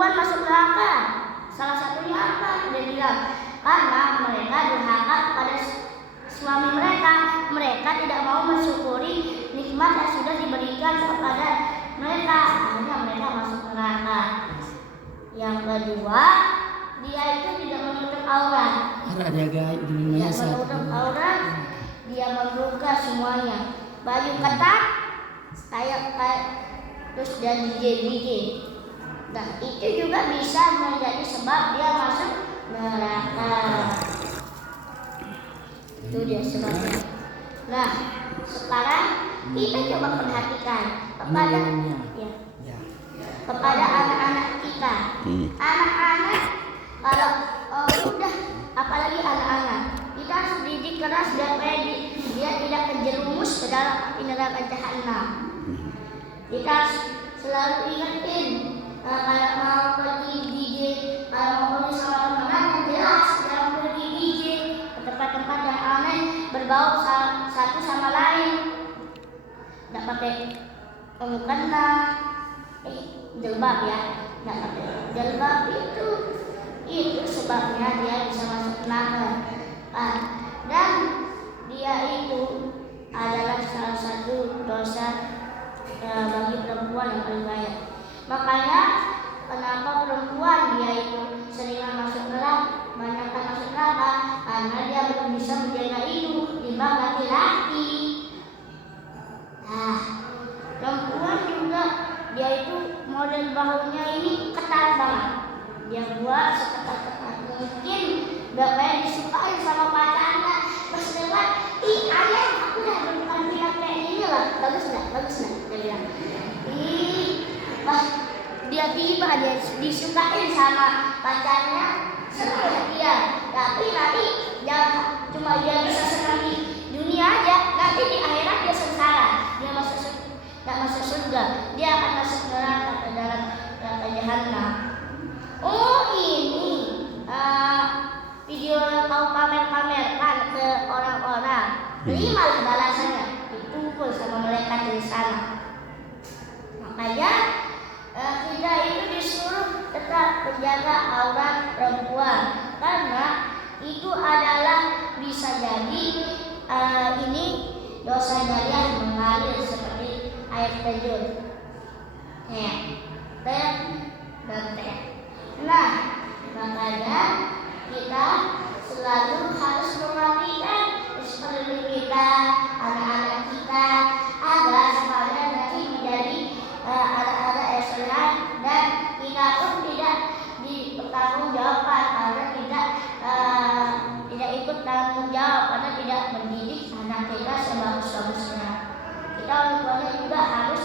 perempuan masuk neraka? Salah satunya apa? Dia bilang, karena mereka durhaka kepada suami mereka. Mereka tidak mau mensyukuri nikmat yang sudah diberikan kepada mereka. Akhirnya mereka masuk neraka. Yang kedua, dia itu tidak menutup aurat. Dia menutup aurat, dia membuka semuanya. Baju ketat, kayak terus dia DJ. Nah, itu juga bisa menjadi sebab dia masuk neraka. Itu dia sebabnya. Nah, sekarang kita coba perhatikan kepada anak-anak kita. Anak-anak kalau udah, apalagi anak-anak, kita harus didik keras supaya dia tidak terjerumus ke dalam api neraka jahanam. Kita harus selalu ingetin kalau mau pergi DJ, kalau mau pergi sama teman yang jelas, jangan pergi DJ ke tempat-tempat yang aneh, berbau satu sama lain. Tidak pakai mukena, jilbab ya, tidak pakai jilbab itu sebabnya dia bisa masuk neraka. Dan dia itu adalah salah satu dosa bagi perempuan yang paling banyak. Makanya kenapa perempuan dia itu sering masuk neraka, banyakkan masuk neraka, karena dia belum bisa menjaga itu timbang laki-laki. Nah, perempuan juga dia itu model bahunya ini ketat banget. Dia buat seketat-ketat mungkin, bapaknya disukai sama pacarnya. Pas lewat, ih ayah, aku udah bukan bilang kayak gini lah. Bagus nggak? Dia bilang. Pas dia tiba, dia disukai sama pacarnya, senang ya dia. Tapi nanti cuma dia bisa senang di dunia aja, nanti di akhirat dia sengsara. Dia nggak masuk surga, dia akan masuk neraka ke dalam neraka jahanam. Oh ini video yang kau pamer-pamerkan ke orang-orang, terimalah balasannya, dipukul sama malaikat di sana. Makanya kita itu disuruh tetap menjaga aurat perempuan, karena itu adalah bisa jadi ini dosa jariah mengalir seperti air terjun. Nah, makanya kita selalu harus mematikan sekeliling kita, anak-anak kita, agar supaya nanti menjadi anak-anak yang soleh, dan kita pun tidak dipertanggungjawabkan karena tidak ikut tanggung jawab karena tidak mendidik anak kita sebagus-bagusnya. Kita orang tuanya juga harus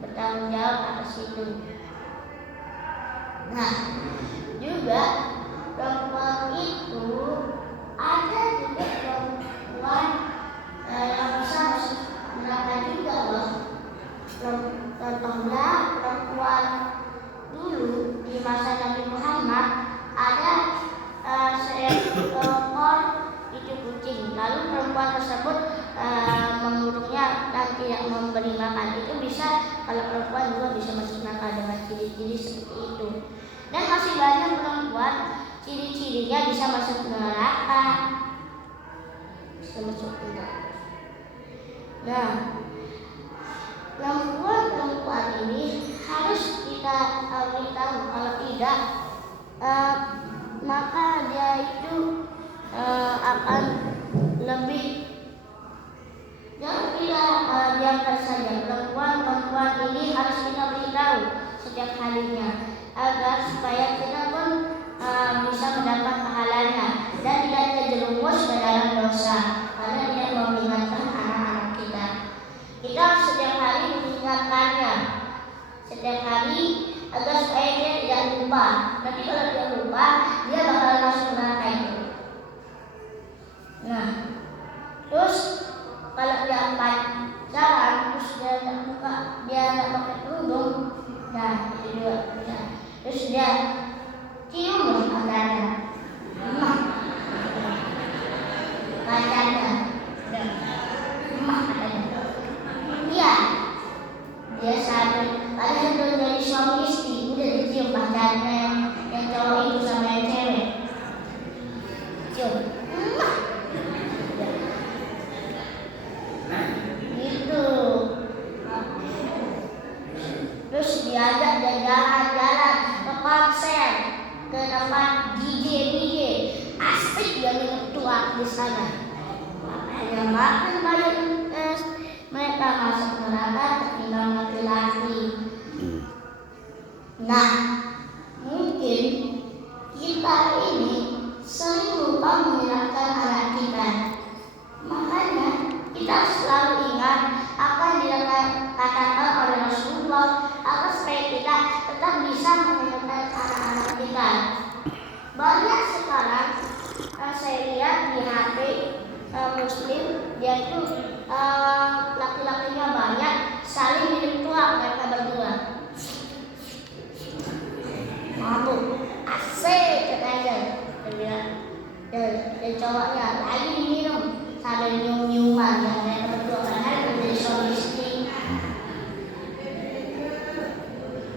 bertanggung jawab atas itu. Nah, juga perempuan itu ada juga perempuan yang bisa masuk neraka juga loh. Contohnya perempuan dulu di masa Nabi Muhammad ada seekor itu kucing, lalu perempuan tersebut mengurungnya dan tidak memberi makan. Itu bisa, kalau perempuan juga bisa masuk neraka dengan ciri-ciri seperti itu. Dan masih banyak perempuan ciri-cirinya bisa masuk neraka. Nah, perempuan ini harus kita beritahu, kalau tidak maka dia itu akan lebih biarkan saja. Perempuan ini harus kita beritahu setiap harinya, agar supaya kita pun bisa mendapat pahalanya dan tidak terjerumus ke dalam dosa, karena dia mengingatkan anak-anak kita. Kita setiap hari mengingatkannya, setiap hari, agar supaya dia tidak lupa. Nanti kalau dia lupa, dia bakal masuk neraka itu. Nah, terus kalau dia pacaran, terus dia tidak pakai kerudung, nah itu juga. Terus dia cium pacarnya, pacarnya, katanya. Iya, dia sadar, padahal belum jadi suami istri, udah dicium pacarnya di sana. Makanya makin banyak mereka masuk neraka ketimbang laki-laki. Nah, mungkin kita ini sering lupa mengingatkan anak kita. Makanya kita harus selalu ingat apa yang dikatakan oleh Rasulullah agar supaya kita tetap bisa mengingatkan anak-anak kita. Banyak sekarang saya lihat di HP Muslim, dia itu laki-lakinya banyak saling minum tua mereka berdua. Mabuk, asik katanya. Dan cowoknya lagi minum sambil nyium-nyiuman yang mereka berdua kan menjadi suami istri.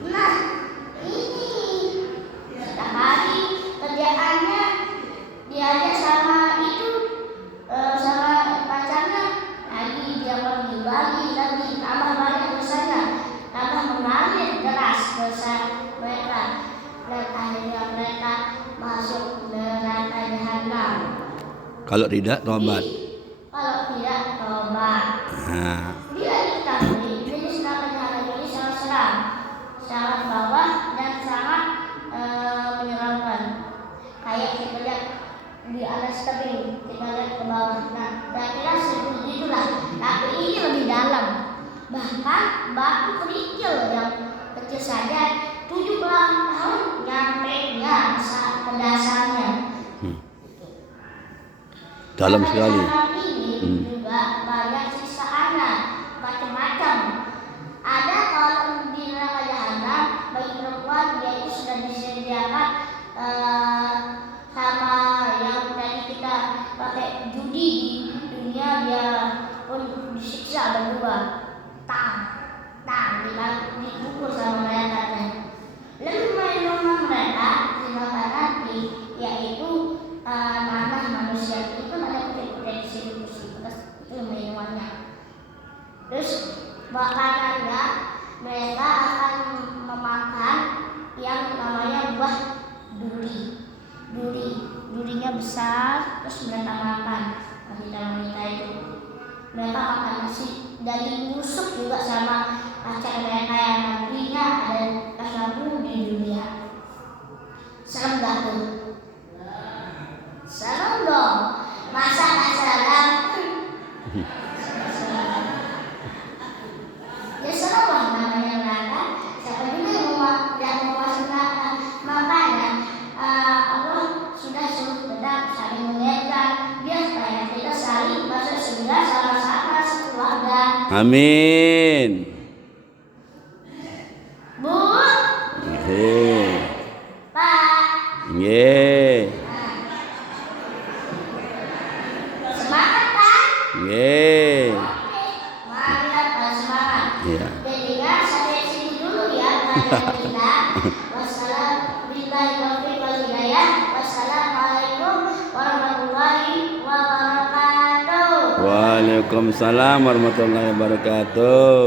Nah, ini setiap hari kerjaannya diajak sama itu sama pacarnya, lagi dia pergi lagi tambah banyak dosanya, tambah mengalir deras dosa mereka, dan akhirnya mereka masuk neraka jahanam. Kalau tidak tobat. Kalau tidak tobat. Bila diketahui jenis neraka jahanam ini sangat seram, sangat bawah dan sangat menyeramkan. Kayak kita lihat di atas tebing, kita lihat ke bawah. Nah, kira-kira seperti itulah. Tapi ini lebih dalam. Bahkan batu kerikil yang kecil saja 70 tahun nyampe ke dasarnya. Dalam sekali. Ini juga banyak siksaannya, macam-macam. Ada kalau di neraka jahanam bagi perempuan dia itu sudah disediakan sama yang tadi kita pakai judi di dunia, dia pun disiksa berdua, dipukul sama mereka. Lalu rumah mereka di neraka nanti yaitu tanah manusia itu ada putih-putih di situ, itu minumannya. Terus makanannya mereka akan memakan yang namanya buah durinya besar, terus mereka makan. Wanita itu mereka makan nasi daging busuk juga sama pacar mereka yang nantinya ada kasih di dunia. Serem gak tuh? Serem dong. Masa gak serem? Ya serem lah namanya neraka. Siapa juga yang mau masuk neraka? Makanya Allah sudah suruh tetap saling mengingatkan biar supaya kita saling masuk surga sama-sama sekeluarga. Amin. Bu. Pak. Semangat kan? Mantap, semangat. Jadi sampai sini dulu ya kajian kita. Wassalamualaikum warahmatullahi wabarakatuh. Waalaikumsalam warahmatullahi wabarakatuh.